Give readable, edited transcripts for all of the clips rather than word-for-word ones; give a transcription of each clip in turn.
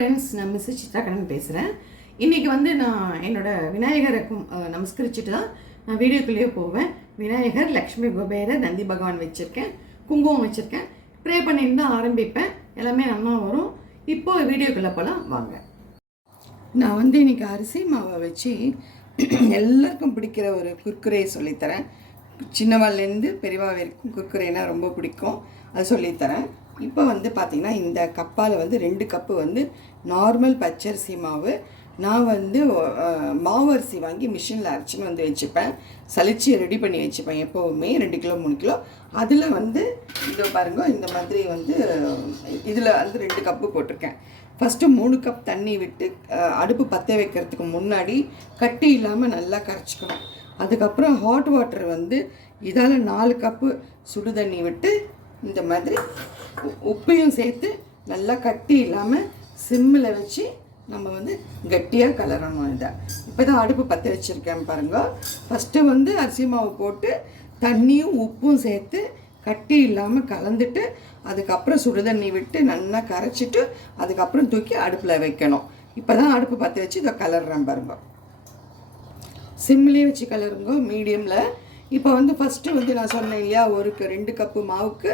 Friends, நான் miss Chitra Kannan பேசுகிறேன். இன்றைக்கி வந்து நான் என்னோடய விநாயகருக்கும் நமஸ்கரிச்சுட்டு தான் நான் வீடியோக்குள்ளேயே போவேன். விநாயகர், லக்ஷ்மி குபேரர், நந்தி பகவான் வச்சுருக்கேன், குங்குமம் வச்சுருக்கேன். ப்ரே பண்ணிட்டு தான் ஆரம்பிப்பேன். எல்லாமே நல்லா வரும். இப்போது வீடியோக்குள்ளே போகலாம் வாங்க. நான் வந்து இன்றைக்கி அரிசி மாவை வச்சு எல்லாருக்கும் பிடிக்கிற ஒரு குர்குரே சொல்லித்தரேன். சின்னவாள்லேருந்து பெரியவா வரைக்கும் குர்குரேனா ரொம்ப பிடிக்கும், அது சொல்லித்தரேன். இப்போ வந்து பார்த்திங்கன்னா இந்த கப்பால் வந்து 2 கப்பு வந்து நார்மல் பச்சரிசி மாவு. நான் வந்து மாவரிசி வாங்கி மிஷினில் அரைச்சின்னு வந்து வச்சுப்பேன். சலிச்சு ரெடி பண்ணி வச்சுப்பேன் எப்போவுமே 2 கிலோ 3 கிலோ. அதில் வந்து இதோ பாருங்க, இந்த மாதிரி வந்து இதில் வந்து 2 கப்பு போட்டிருக்கேன். ஃபஸ்ட்டு 3 கப் தண்ணி விட்டு அடுப்பு பற்ற வைக்கிறதுக்கு முன்னாடி கட்டி இல்லாமல் நல்லா கரைச்சிக்கணும். அதுக்கப்புறம் ஹாட் வாட்டர் வந்து இதால் 4 கப்பு சுடு தண்ணி விட்டு இந்த மாதிரி உப்பையும் சேர்த்து நல்லா கட்டி இல்லாமல் சிம்மில் வச்சு நம்ம வந்து கட்டியாக கலரணும். இதை இப்போ தான் அடுப்பு பற்ற வச்சுருக்கேன் பாருங்கள். ஃபஸ்ட்டு வந்து அரிசி மாவு போட்டு தண்ணியும் உப்பும் சேர்த்து கட்டி இல்லாமல் கலந்துட்டு அதுக்கப்புறம் சுடு தண்ணி விட்டு நல்லா கரைச்சிட்டு அதுக்கப்புறம் தூக்கி அடுப்பில் வைக்கணும். இப்போ தான் அடுப்பு பற்ற வச்சு இதை கலர்றேன் பாருங்க. சிம்லேயே வச்சு கலருங்க, மீடியமில். இப்போ வந்து ஃபஸ்ட்டு வந்து நான் சொன்னேன் இல்லையா, 2 கப்பு மாவுக்கு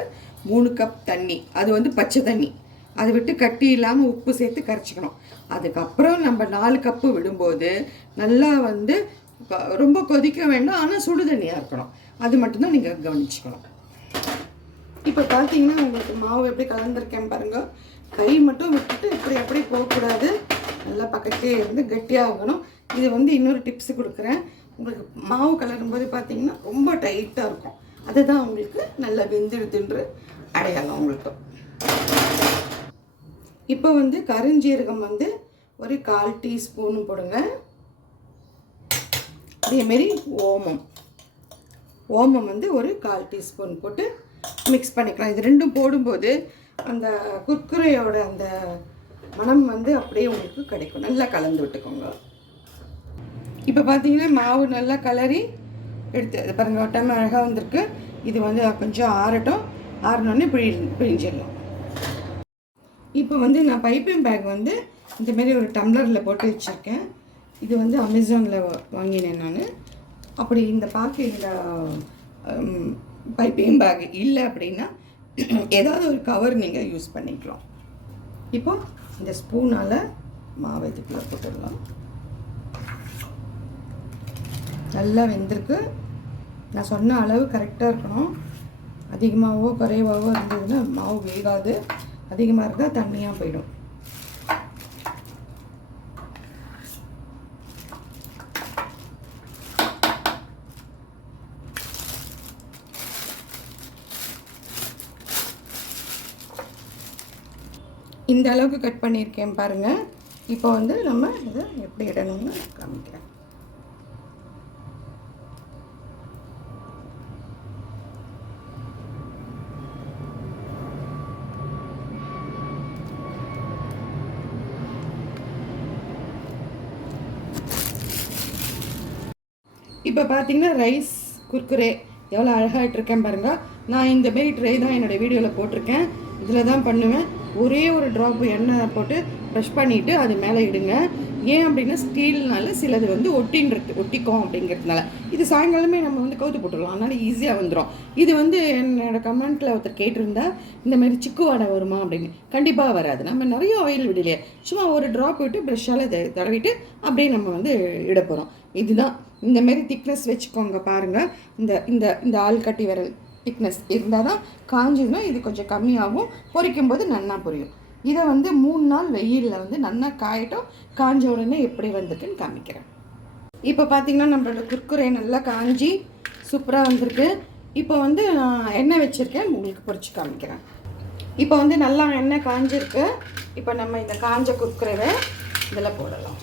3 கப் தண்ணி, அது வந்து பச்சை தண்ணி, அதை விட்டு கட்டி இல்லாமல் உப்பு சேர்த்து கரைச்சிக்கணும். அதுக்கப்புறம் நம்ம 4 கப்பு விடும்போது நல்லா வந்து ரொம்ப கொதிக்க வேண்டாம், ஆனால் சுடு தண்ணியாக இருக்கணும். அது மட்டும்தான் நீங்கள் கவனிச்சுக்கணும். இப்போ பார்த்தீங்கன்னா உங்களுக்கு மாவு எப்படி கலந்துருக்கேன் பாருங்கள். கை மட்டும் விட்டுட்டு எப்படி போகக்கூடாது, நல்லா பக்கத்தே இருந்து கட்டியாகணும். இது வந்து இன்னொரு டிப்ஸு கொடுக்குறேன். உங்களுக்கு மாவு கலரும்போது பார்த்தீங்கன்னா ரொம்ப டைட்டாக இருக்கும், அதுதான் உங்களுக்கு நல்லா வெந்துடுதுன்று அடையாளம் உங்களுக்கு. இப்போ வந்து கருஞ்சீரகம் வந்து ஒரு 1/4 டீஸ்பூன் போடுங்க. அதேமாரி ஓமம் வந்து ஒரு 1/4 டீஸ்பூன் போட்டு மிக்ஸ் பண்ணிக்கலாம். இது ரெண்டும் போடும்போது அந்த குர்குரேயோட அந்த மனம் வந்து அப்படியே உங்களுக்கு கிடைக்கும். நல்லா கலந்து விட்டுக்கோங்க. இப்போ பார்த்தீங்கன்னா மாவு நல்லா கலரி எடுத்து அது பாருங்கள், ஒட்டாமல் அழகாக வந்திருக்கு. இது வந்து கொஞ்சம் ஆறட்டும், ஆறினோடனே பிழிஞ்சிடலாம். இப்போ வந்து நான் பைப்பிங் பேக் வந்து இந்தமாரி ஒரு டம்ளரில் போட்டு வச்சுருக்கேன். இது வந்து அமேசானில் வாங்கினேன் நான். அப்படி இந்த பைப்பிங் பேக் இல்லை அப்படின்னா ஏதாவது ஒரு கவர் நீங்கள் யூஸ் பண்ணிக்கலாம். இப்போ இந்த ஸ்பூனால் மாவை இதுக்குள்ளே போட்டுடலாம். நல்லா வெந்திருக்கு. நான் சொன்ன அளவு கரெக்டாக இருக்கணும். அதிகமாகவோ குறைவாகவோ இருந்ததுன்னா மாவு வேகாது, அதிகமாக இருந்தால் தண்ணியாக போயிடும். இந்த அளவுக்கு கட் பண்ணியிருக்கேன் பாருங்கள். இப்போ வந்து நம்ம இதை எப்படி இடணும்னு காமிக்கிறேன். இப்போ பார்த்தீங்கன்னா ரைஸ் குர்குரே எவ்வளோ அழகாகிட்ருக்கேன் பாருங்கள். நான் இந்த மாரி ட்ரை தான் என்னோடய வீடியோவில் போட்டிருக்கேன். இதில் தான் பண்ணுவேன். ஒரே ஒரு ட்ராப் எண்ணெய் போட்டு ப்ரஷ் பண்ணிவிட்டு அது மேலே இடுங்க. ஏன் அப்படின்னா ஸ்டீல்னால சிலது வந்து ஒட்டிக்கும் அப்படிங்கிறதுனால. இது சாயங்காலமே நம்ம வந்து கவுத்து போட்டுடலாம், அதனால் ஈஸியாக வந்துடும். இது வந்து என்னோடய கமெண்ட்டில் ஒருத்தர் கேட்டிருந்தா இந்த மாதிரி சிக்கு வாடை வருமா அப்படின்னு. கண்டிப்பாக வராது. நம்ம நிறைய ஆயில் விடலையே, சும்மா ஒரு ட்ராப் விட்டு ப்ரெஷ்ஷால் தடவிட்டு அப்படியே நம்ம வந்து இட போகிறோம். இதுதான் இந்த மாதிரி திக்னஸ் வச்சுக்கோங்க பாருங்கள். இந்த இந்த இந்த ஆள்கட்டி விரல் திக்னஸ் இருந்தால் தான். காஞ்சதுன்னா இது கொஞ்சம் கம்மியாகும், பொரிக்கும் போது நன்னா பொரியும். இதை வந்து 3 நாள் வெயிலில் வந்து நன்னா காயட்டும். காஞ்ச உடனே எப்படி வந்துருக்குன்னு காமிக்கிறேன். இப்போ பார்த்திங்கன்னா நம்மளோட குர்குரே நல்லா காஞ்சி சூப்பராக வந்திருக்கு. இப்போ வந்து நான் எண்ணெய் வச்சுருக்கேன், உங்களுக்கு பொரிச்சு காமிக்கிறேன். இப்போ வந்து நல்லா எண்ணெய் காஞ்சிருக்கு. இப்போ நம்ம இந்த காஞ்ச குர்குரேவை இதில் போடலாம்.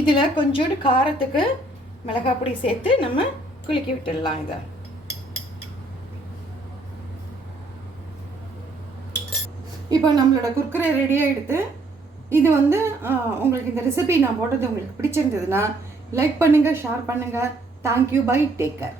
இதில் கொஞ்சோண்டு காரத்துக்கு மிளகாய் பொடி சேர்த்து நம்ம குலுக்கி விட்டுடலாம். இதை இப்போ நம்மளோட குர்குரே ரெடியாக எடுத்து இது வந்து உங்களுக்கு இந்த ரெசிபி நான் போட்டது உங்களுக்கு பிடிச்சிருந்ததுன்னா லைக் பண்ணுங்கள், ஷேர் பண்ணுங்கள். Thank you, bye, take care.